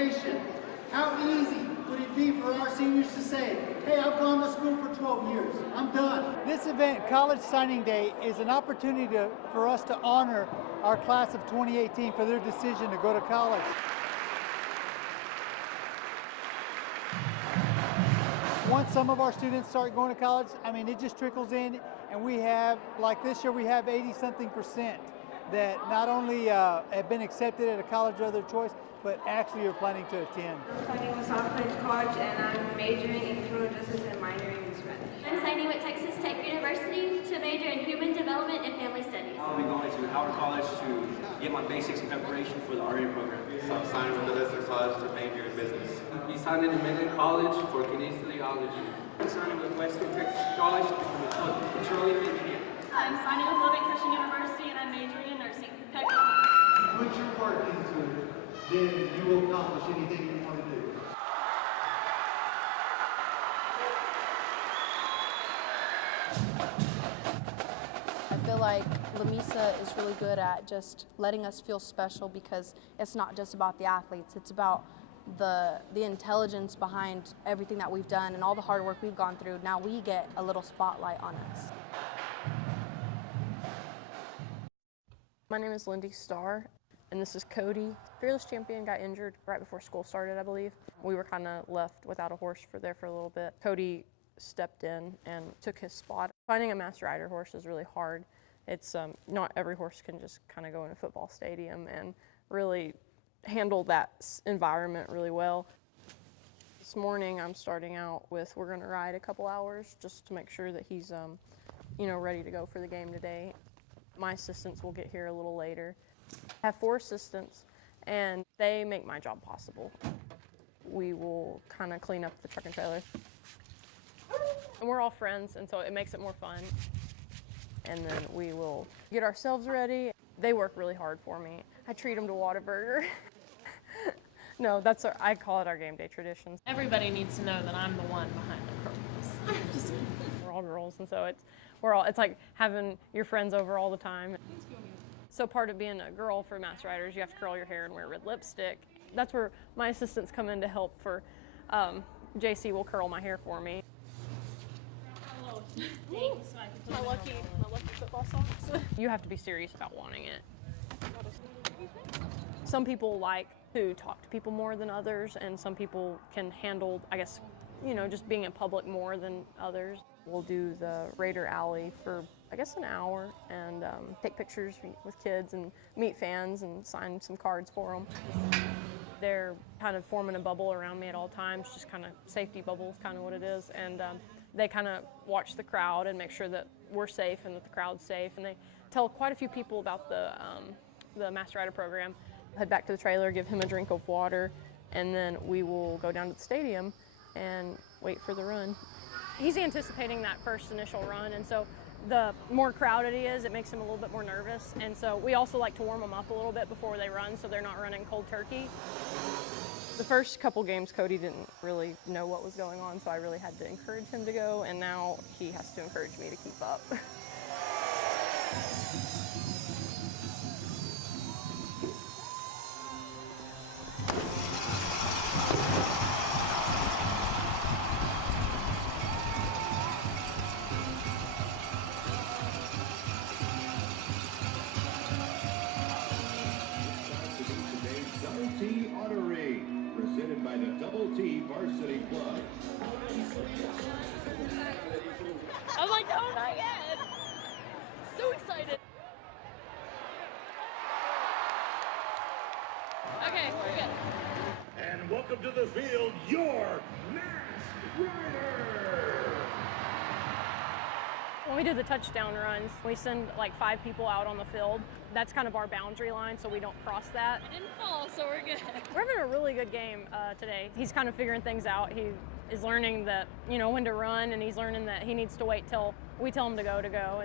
education. How easy would it be for our seniors to say, hey, I've gone to school for 12 years, I'm done. This event, College Signing Day, is an opportunity for us to honor our class of 2018 for their decision to go to college. Once some of our students start going to college, I mean, it just trickles in, and we have, like this year, we have 80-something% that not only have been accepted at a college of their choice, but actually are planning to attend. I'm signing with Southfield College, and I'm majoring in criminal justice and minoring in Spanish. I'm signing with Texas Tech University to major in human development and family studies. I'll be going to Howard College to get my basics in preparation for the RA program. So I'm signing with Guadalupe College to major in business. I'm signing with MMXIX College for kinesiology. I'm signing with Western Texas College to become a petroleum engineer. I'm signing with Lubbock Christian University and I'm majoring in nursing. Put your part into it, then you will accomplish anything you want to do. I feel like Lamisa is really good at just letting us feel special because it's not just about the athletes, it's about the intelligence behind everything that we've done and all the hard work we've gone through. Now we get a little spotlight on us. My name is Lindy Starr, and this is Cody. Fearless Champion got injured right before school started, I believe. We were kind of left without a horse for a little bit. Cody stepped in and took his spot. Finding a master rider horse is really hard. It's not every horse can just kind of go in a football stadium and really handle that environment really well. This morning I'm starting out with, we're going to ride a couple hours just to make sure that he's ready to go for the game today. My assistants will get here a little later. I have 4 assistants and they make my job possible. We will kind of clean up the truck and trailer. And we're all friends, and so it makes it more fun. And then we will get ourselves ready. They work really hard for me. I treat them to Whataburger. No, I call it our game day traditions. Everybody needs to know that I'm the one behind the curtains. We're all girls, and so it's like having your friends over all the time. So part of being a girl for Master Riders, you have to curl your hair and wear red lipstick. That's where my assistants come in to help. JC will curl my hair for me. Thanks. My lucky football socks. You have to be serious about wanting it. Some people like to talk to people more than others, and some people can handle, I guess, just being in public more than others. We'll do the Raider Alley for, I guess, an hour and take pictures with kids and meet fans and sign some cards for them. They're kind of forming a bubble around me at all times, just kind of safety bubble is kind of what it is. And they kind of watch the crowd and make sure that we're safe and that the crowd's safe. And they tell quite a few people about the Master Rider program. Head back to the trailer, give him a drink of water, and then we will go down to the stadium and wait for the run. He's anticipating that first initial run, and so the more crowded he is, it makes him a little bit more nervous. And so we also like to warm them up a little bit before they run so they're not running cold turkey. The first couple games, Cody didn't really know what was going on, so I really had to encourage him to go, and now he has to encourage me to keep up. Presented by the Double T Varsity Club. I'm like, oh, not yet. So excited. Okay, we're good. And welcome to the field, your Masked Rider. When we do the touchdown runs, we send like 5 people out on the field. That's kind of our boundary line, so we don't cross that. I didn't fall, so we're good. We're having a really good game today. He's kind of figuring things out. He is learning that, when to run, and he's learning that he needs to wait till we tell him to go.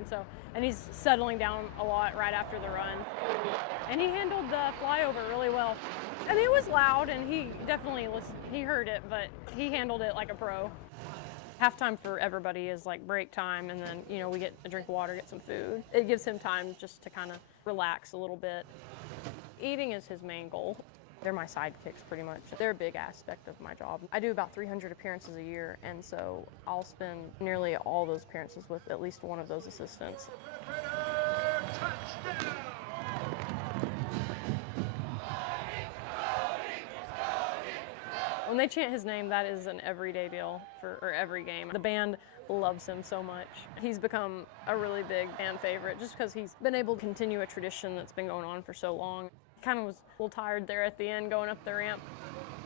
And he's settling down a lot right after the run. And he handled the flyover really well. And it was loud, and he definitely he heard it, but he handled it like a pro. Halftime for everybody is like break time, and then, we get a drink of water, get some food. It gives him time just to kind of relax a little bit. Eating is his main goal. They're my sidekicks pretty much. They're a big aspect of my job. I do about 300 appearances a year, and so I'll spend nearly all those appearances with at least one of those assistants. When they chant his name, that is an everyday deal for every game. The band loves him so much. He's become a really big band favorite just because he's been able to continue a tradition that's been going on for so long. Kind of was a little tired there at the end going up the ramp.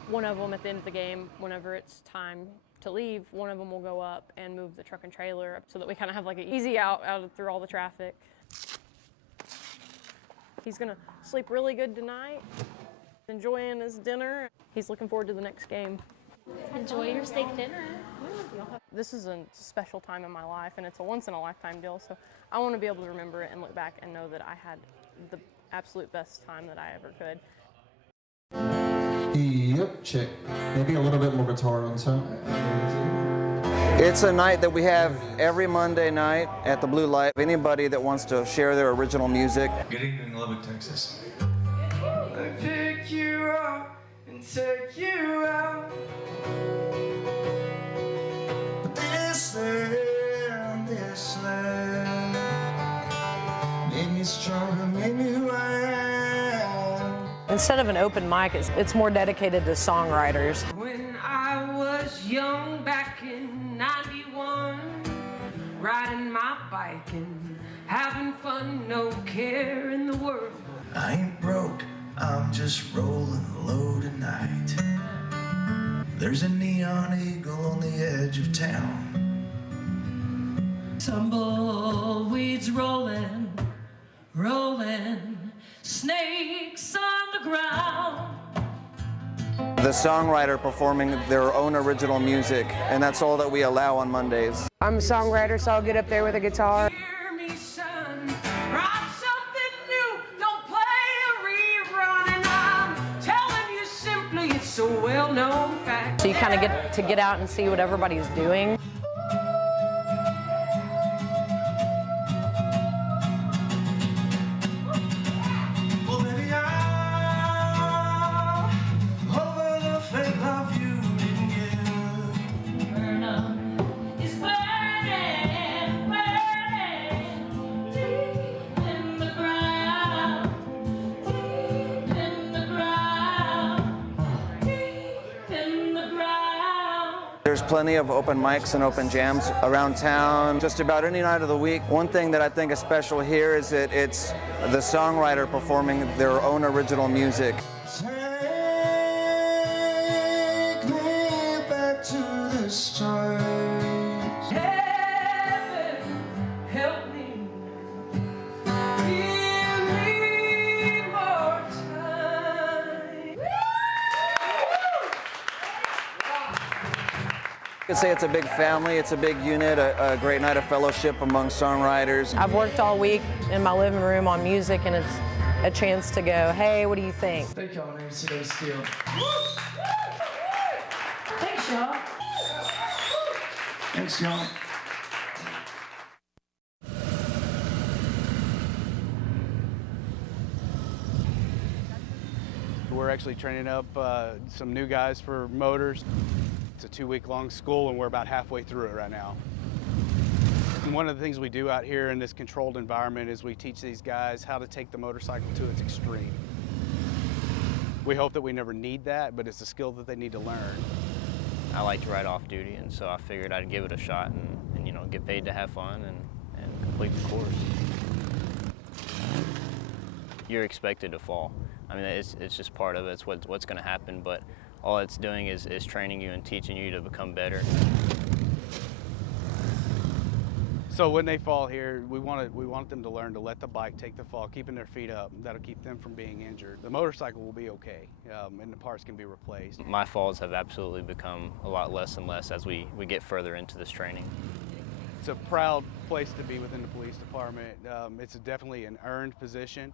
One of them at the end of the game, whenever it's time to leave, one of them will go up and move the truck and trailer so that we kind of have like an easy out through all the traffic. He's gonna sleep really good tonight, enjoying his dinner. He's looking forward to the next game. Enjoy your steak dinner. This is a special time in my life, and it's a once-in-a-lifetime deal, so I want to be able to remember it and look back and know that I had the absolute best time that I ever could. Yep, check. Maybe a little bit more guitar on top. It's a night that we have every Monday night at the Blue Light. Anybody that wants to share their original music. Good evening, Lubbock, Texas. I pick you up and take you out. This land made me stronger, made me wild. Instead of an open mic, it's more dedicated to songwriters. When I was young back in 91, riding my bike and having fun, no care in the world. I ain't broke, I'm just rolling low tonight. There's a neon eagle on the edge of town. Tumbleweeds rolling, rolling, snakes on the ground. The songwriter performing their own original music, and that's all that we allow on Mondays. I'm a songwriter, so I'll get up there with a guitar. Hear me, son, write something new, don't play a rerun, and I'm telling you simply, it's a well-known fact. So you kind of get to get out and see what everybody's doing. Well, baby, I'm over the fake love you didn't give. Burn up is burning, burning, deep in the ground, deep in the ground, deep in the ground. There's plenty of open mics and open jams around town, just about any night of the week. One thing that I think is special here is that it's the songwriter performing their own original music. Take me back to the start. Heaven, help me. Give me more time. You could say it's a big family, it's a big unit, a great night of fellowship among songwriters. I've worked all week in my living room on music, and it's a chance to go, hey, what do you think? Thank y'all. My name's Steele. Thanks, y'all. Thanks, y'all. We're actually training up some new guys for motors. It's a 2-week-long school, and we're about halfway through it right now. And one of the things we do out here in this controlled environment is we teach these guys how to take the motorcycle to its extreme. We hope that we never need that, but it's a skill that they need to learn. I like to ride off duty, and so I figured I'd give it a shot and you know, get paid to have fun and complete the course. You're expected to fall. I mean, it's just part of it. It's what's going to happen, but all it's doing is training you and teaching you to become better. So when they fall here, we want them to learn to let the bike take the fall, keeping their feet up. That'll keep them from being injured. The motorcycle will be okay, and the parts can be replaced. My falls have absolutely become a lot less and less as we get further into this training. It's a proud place to be within the police department. It's definitely an earned position.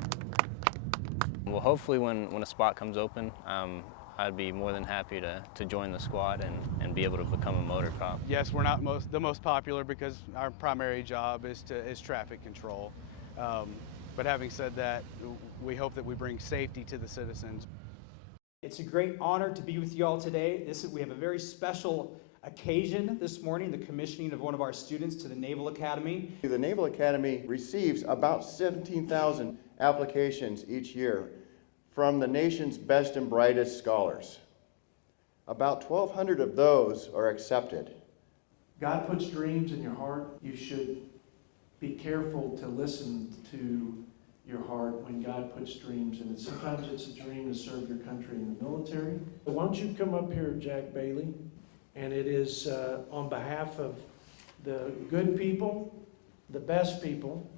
Well, hopefully when a spot comes open, I'd be more than happy to join the squad and be able to become a motor cop. Yes, we're not the most popular because our primary job is traffic control. But having said that, we hope that we bring safety to the citizens. It's a great honor to be with you all today. We have a very special occasion this morning, the commissioning of one of our students to the Naval Academy. The Naval Academy receives about 17,000 applications each year from the nation's best and brightest scholars. About 1,200 of those are accepted. God puts dreams in your heart. You should be careful to listen to your heart when God puts dreams in it. Sometimes it's a dream to serve your country in the military. So why don't you come up here, Jack Bailey? And it is on behalf of the good people, the best people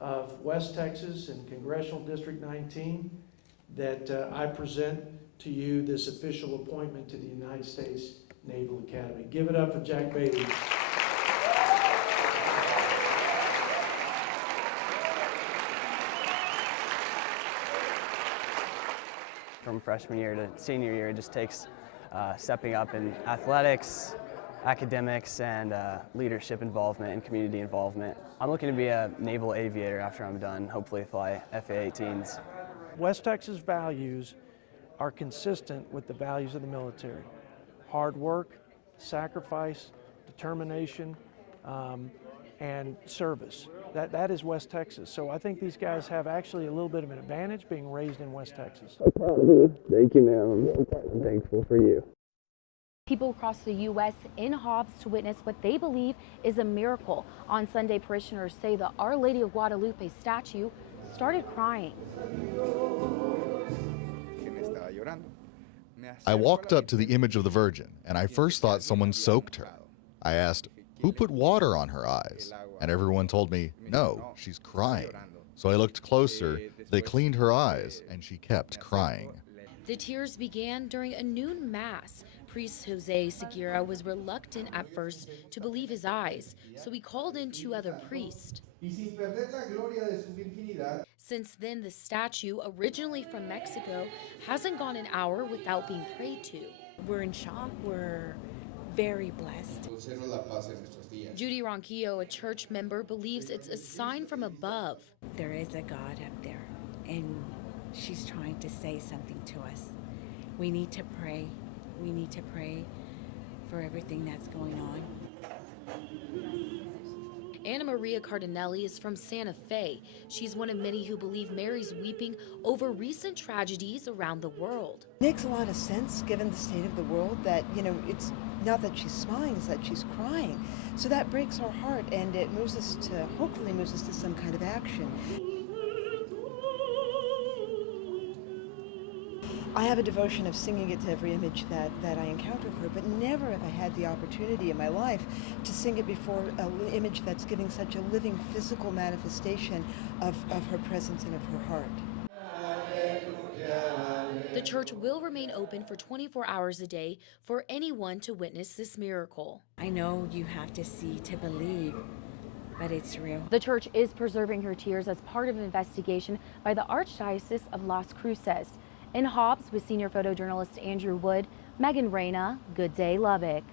of West Texas and Congressional District 19 that I present to you this official appointment to the United States Naval Academy. Give it up for Jack Bailey. From freshman year to senior year, it just takes stepping up in athletics, academics, and leadership involvement and community involvement. I'm looking to be a naval aviator after I'm done, hopefully fly FA-18s. West Texas values are consistent with the values of the military. Hard work, sacrifice, determination, and service. That is West Texas. So I think these guys have actually a little bit of an advantage being raised in West Texas. Thank you, ma'am. I'm thankful for you. People across the U.S. in Hobbs to witness what they believe is a miracle. On Sunday, parishioners say the Our Lady of Guadalupe statue started crying. I walked up to the image of the Virgin, and I first thought someone soaked her. I asked, who put water on her eyes? And everyone told me, no, she's crying. So I looked closer, they cleaned her eyes, and she kept crying. The tears began during a noon mass. Priest Jose Segura was reluctant at first to believe his eyes, so he called in 2 other priests. Since then, the statue, originally from Mexico, hasn't gone an hour without being prayed to. We're in shock. We're very blessed. Judy Ronquillo, a church member, believes it's a sign from above. There is a God up there, and she's trying to say something to us. We need to pray. We need to pray for everything that's going on. Anna Maria Cardinelli is from Santa Fe. She's one of many who believe Mary's weeping over recent tragedies around the world. Makes a lot of sense given the state of the world that, it's not that she's smiling, it's that she's crying. So that breaks our heart, and it hopefully moves us to some kind of action. I have a devotion of singing it to every image that I encounter for her, but never have I had the opportunity in my life to sing it before an image that's giving such a living physical manifestation of her presence and of her heart. The church will remain open for 24 hours a day for anyone to witness this miracle. I know you have to see to believe, but it's real. The church is preserving her tears as part of an investigation by the Archdiocese of Las Cruces. In Hobbs with senior photojournalist Andrew Wood, Megan Reyna, Good Day Lubbock.